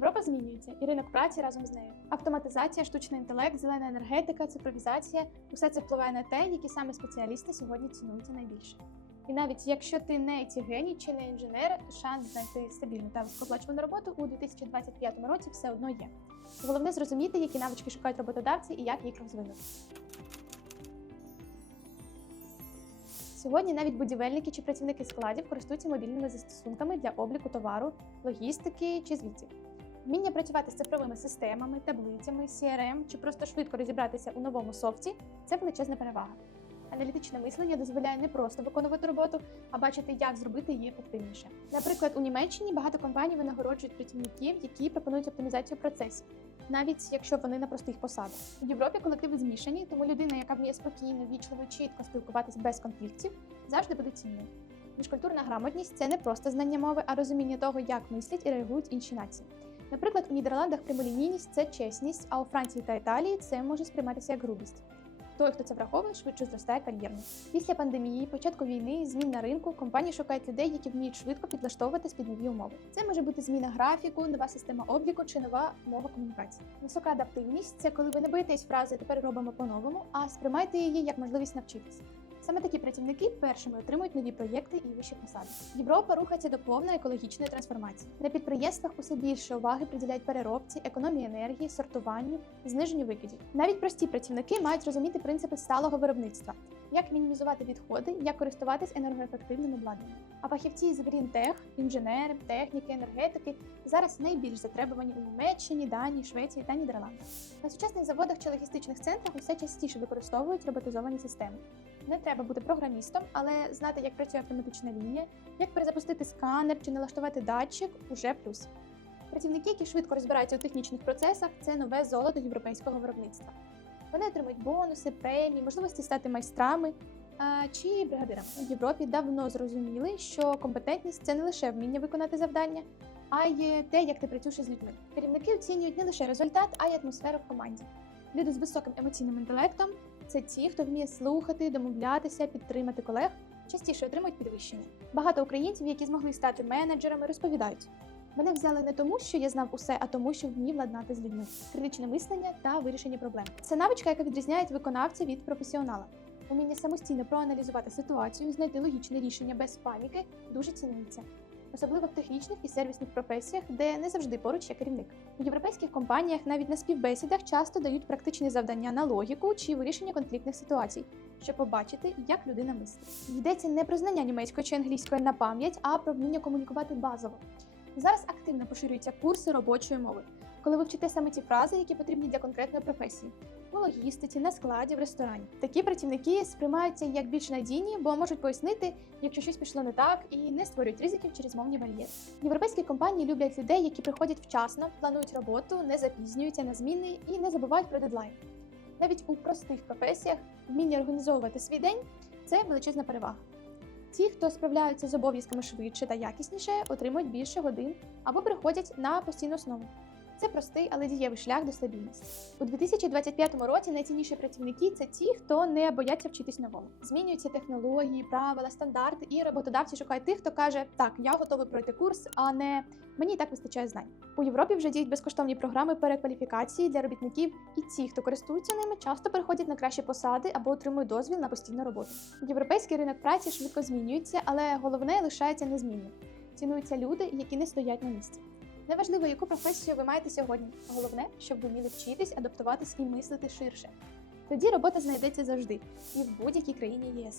Європа змінюється, і ринок праці разом з нею. Автоматизація, штучний інтелект, зелена енергетика, цифровізація усе це впливає на те, які саме спеціалісти сьогодні цінуються найбільше. І навіть якщо ти не it геній чи не інженер, шанс знайти стабільну та високооплачувану роботу у 2025 році все одно є. Головне зрозуміти, які навички шукають роботодавці і як їх розвинути. Сьогодні навіть будівельники чи працівники складів користуються мобільними застосунками для обліку товару, логістики чи звітів. Вміння працювати з цифровими системами, таблицями, CRM чи просто швидко розібратися у новому софті це величезна перевага. Аналітичне мислення дозволяє не просто виконувати роботу, а бачити, як зробити її ефективніше. Наприклад, у Німеччині багато компаній винагороджують працівників, які пропонують оптимізацію процесів, навіть якщо вони на простих посадах. У Європі колективи змішані, тому людина, яка вміє спокійно, вічливо, чітко спілкуватись без конфліктів, завжди буде цінною. Міжкультурна грамотність це не просто знання мови, а розуміння того, як мислять і реагують інші нації. Наприклад, у Нідерландах прямолінійність це чесність, а у Франції та Італії це може сприйматися як грубість. Той, хто це враховує, швидше зростає кар'єрно. Після пандемії, початку війни, змін на ринку, компанії шукають людей, які вміють швидко підлаштовуватись під нові умови. Це може бути зміна графіку, нова система обліку чи нова мова комунікації. Висока адаптивність це коли ви не боїтесь фрази тепер робимо по-новому, а сприймаєте її як можливість навчитися. Саме такі працівники першими отримують нові проєкти і вищі посади. Європа рухається до повної екологічної трансформації. На підприємствах усе більше уваги приділяють переробці, економії енергії, сортуванню, зниженню викидів. Навіть прості працівники мають розуміти принципи сталого виробництва, як мінімізувати відходи, як користуватись енергоефективним обладнанням. А фахівці з грінтех, інженери, техніки, енергетики зараз найбільш затребувані у Німеччині, Данії, Швеції та Нідерландах. На сучасних заводах чи логістичних центрах усе частіше використовують роботизовані системи. Не треба бути програмістом, але знати, як працює автоматична лінія, як перезапустити сканер чи налаштувати датчик уже плюс. Працівники, які швидко розбираються у технічних процесах, це нове золото європейського виробництва. Вони отримують бонуси, премії, можливості стати майстрами а, чи бригадирами. У Європі давно зрозуміли, що компетентність це не лише вміння виконати завдання, а й те, як ти працюєш з людьми. Керівники оцінюють не лише результат, а й атмосферу в команді. Люди з високим емоційним інтелектом це ті, хто вміє слухати, домовлятися, підтримати колег, частіше отримують підвищення. Багато українців, які змогли стати менеджерами, розповідають. Мене взяли не тому, що я знав усе, а тому, що вмів ладнати з людьми, критичне мислення та вирішення проблем. Це навичка, яка відрізняє виконавця від професіонала. Уміння самостійно проаналізувати ситуацію, знайти логічне рішення без паніки дуже цінується. Особливо в технічних і сервісних професіях, де не завжди поруч є керівник. У європейських компаніях навіть на співбесідах часто дають практичні завдання на логіку чи вирішення конфліктних ситуацій, щоб побачити, як людина мислить. Йдеться не про знання німецької чи англійської на пам'ять, а про вміння комунікувати базово. Зараз активно поширюються курси робочої мови, коли ви вчите саме ті фрази, які потрібні для конкретної професії. У логістиці, на складі, в ресторані. Такі працівники сприймаються як більш надійні, бо можуть пояснити, якщо щось пішло не так, і не створюють ризиків через мовні бар'єри. Європейські компанії люблять людей, які приходять вчасно, планують роботу, не запізнюються на зміни і не забувають про дедлайн. Навіть у простих професіях вміння організовувати свій день це величезна перевага. Ті, хто справляються з обов'язками швидше та якісніше, отримують більше годин або приходять на постійну основу. Це простий, але дієвий шлях до стабільності. У 2025 році найцінніші працівники це ті, хто не бояться вчитись новому. Змінюються технології, правила, стандарти, і роботодавці шукають тих, хто каже: Так, я готовий пройти курс, а не мені так вистачає знань. У Європі вже діють безкоштовні програми перекваліфікації для робітників, і ті, хто користуються ними, часто переходять на кращі посади або отримують дозвіл на постійну роботу. Європейський ринок праці швидко змінюється, але головне лишається незмінним. Цінуються люди, які не стоять на місці. Неважливо, яку професію ви маєте сьогодні. Головне, щоб ви вміли вчитись, адаптуватись і мислити ширше. Тоді робота знайдеться завжди і в будь-якій країні ЄС.